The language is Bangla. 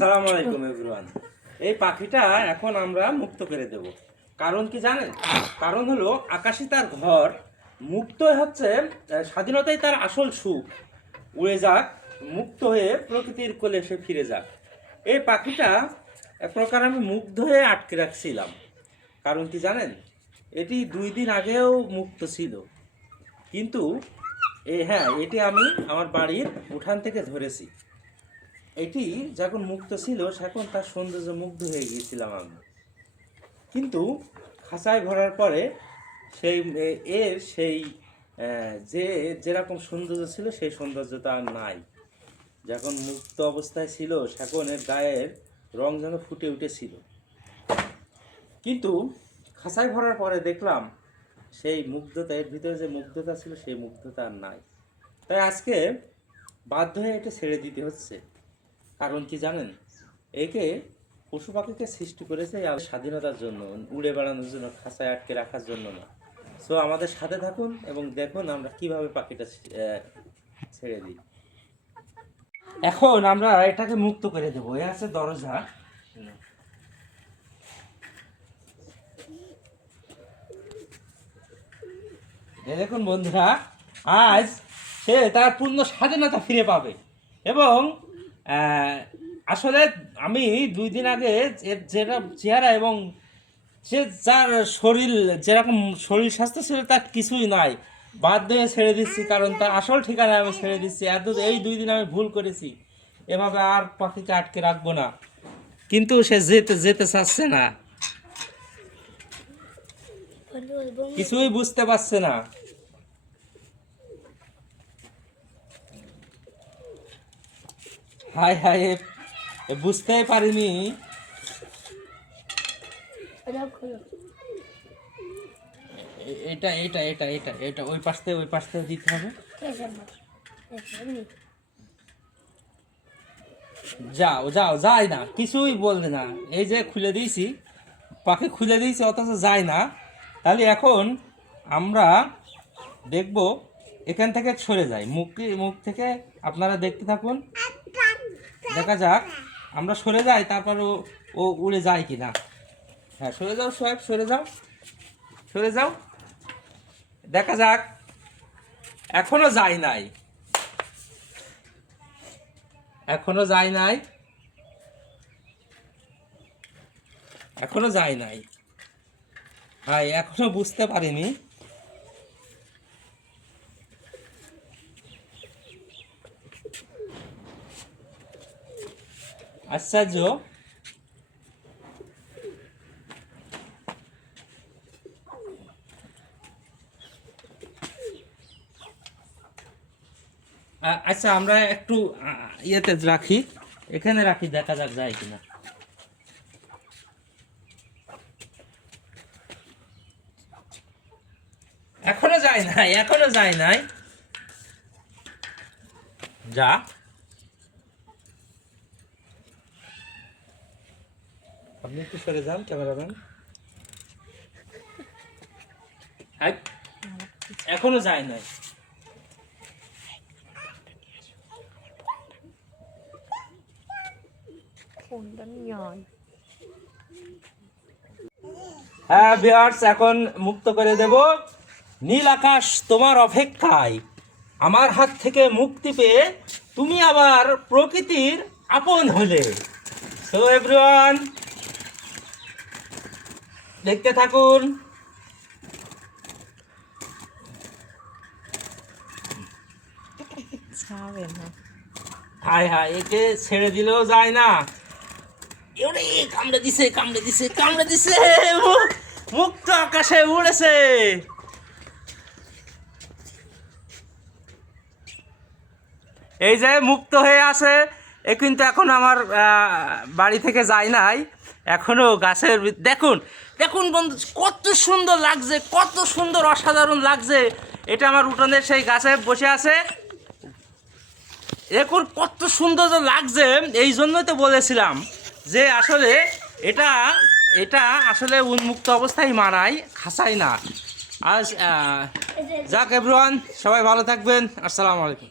আসসালামু আলাইকুম এভরিওয়ান। এই পাখিটা এখন আমরা মুক্ত করে দেব। কারণ কি জানেন? কারণ হলো আকাশই তার ঘর, মুক্ত হচ্ছে স্বাধীনতাই তার আসল সুখ। উড়ে যাক, মুক্ত হয়ে প্রকৃতির কোলে সে ফিরে যাক। এই পাখিটা এক প্রকার আমি মুগ্ধ হয়ে আটকে রাখছিলাম। কারণ কি জানেন? এটি 2 দিন আগেও মুক্ত ছিল, কিন্তু এটি আমি আমার বাড়ির উঠান থেকে ধরেছি। এটি যখন মুক্ত ছিল তখন তার সৌন্দর্য মুগ্ধ হয়ে গিয়েছিলাম আমি। কিন্তু খাঁচায় ভরার পরে সেই সেই যে যেরকম সৌন্দর্য ছিল সেই সৌন্দর্যটা আর নাই। যখন মুক্ত অবস্থায় ছিল তখন এর গায়ের রং যেন ফুটে উঠেছিল, কিন্তু খাঁচায় ভরার পরে দেখলাম সেই মুগ্ধতা, এর ভিতরে যে মুগ্ধতা ছিল সেই মুগ্ধতা আর নাই। তাই আজকে বাধ্য হয়ে এটা ছেড়ে দিতে হচ্ছে। কারণ কি জানেন? একে পশু পাখিকে সৃষ্টি করেছে স্বাধীনতার জন্য, উড়ে বেড়ানোর জন্য, খাঁচায় আটকে রাখার জন্য না। সো আমাদের সাথে থাকুন এবং দেখুন আমরা কিভাবে পাখিটা ছেড়ে দিই। এখন আমরা এটাকে মুক্ত করে দেবো। এ আছে দরজা। দেখুন বন্ধুরা, আজ সে তার পূর্ণ স্বাধীনতা ফিরে পাবে। এবং আসলে আমি 2 দিন আগে যেটা চেহারা এবং সে যার শরীর যেরকম শরীর স্বাস্থ্য ছিল তার কিছুই নাই, বাধ্য হয়ে ছেড়ে দিচ্ছি। কারণ তার আসল ঠিকানায় আমি ছেড়ে দিচ্ছি। এই 2 দিন আমি ভুল করেছি, এভাবে আর পাখিকে আটকে রাখবো না। কিন্তু সে যেতে চাচ্ছে না, কিছুই বুঝতে পারছে না। হায় হায়, বুঝতেই পারিনি। এটা এটা এটা এটা এটা ওই পাশ থেকে দিতে হবে। যাও যাও, যায় না, কিছুই বলবে না। এই যে খুলে দিয়েছি, পাখি খুলে দিয়েছি, অথচ যায় না। তাহলে এখন আমরা দেখব এখান থেকে সরে যায়, মুখ থেকে আপনারা দেখতে থাকুন। দেখা যাক, আমরা সরে যাই, তারপর ও উড়ে যায় কিনা। হ্যাঁ, সরে যাও সোহেব, সরে যাও, সরে যাও। দেখা যাক। এখনো যায় নাই, এখনো যায় নাই, এখনো যায় নাই। ভাই এখনো বুঝতে পারিনি। আশ্চর্য। আচ্ছা, আমরা একটু ইয়েতে রাখি, এখানে রাখি, দেখা যাক যায় কিনা। এখনো যায় নাই, এখনো যায় নাই। যা, আপনি একটু সরে যান ক্যামেরাম্যান। এখনো যায় নাই। হ্যাঁ ভিউয়ার্স, এখন মুক্ত করে দেব। নীল আকাশ তোমার অপেক্ষায়, আমার হাত থেকে মুক্তি পেয়ে তুমি আবার প্রকৃতির আপন হলে। সো এভরিওয়ান, দেখতে থাকুন। হায় হায়, একে ছেড়ে দিলেও যায় না। কামড়ে দিছে, কামড়ে দিছে, কামড়ে দিছে। মুক্ত আকাশে উড়েছে। এই যে মুক্ত হয়ে আছে, এ কিন্তু এখন আমার বাড়ি থেকে যায় নাই, এখনো গাছের দেখুন, দেখুন বন্ধু, কত সুন্দর লাগছে, কত সুন্দর, অসাধারণ লাগছে। এটা আমার উঠোনের সেই গাছে বসে আছে। এখন কত সুন্দর লাগছে। এই জন্যই তো বলেছিলাম যে আসলে এটা এটা আসলে উন্মুক্ত অবস্থায় মানায়, খাঁচাই না। আজ যাক এভরিওয়ান, সবাই ভালো থাকবেন। আসসালামু আলাইকুম।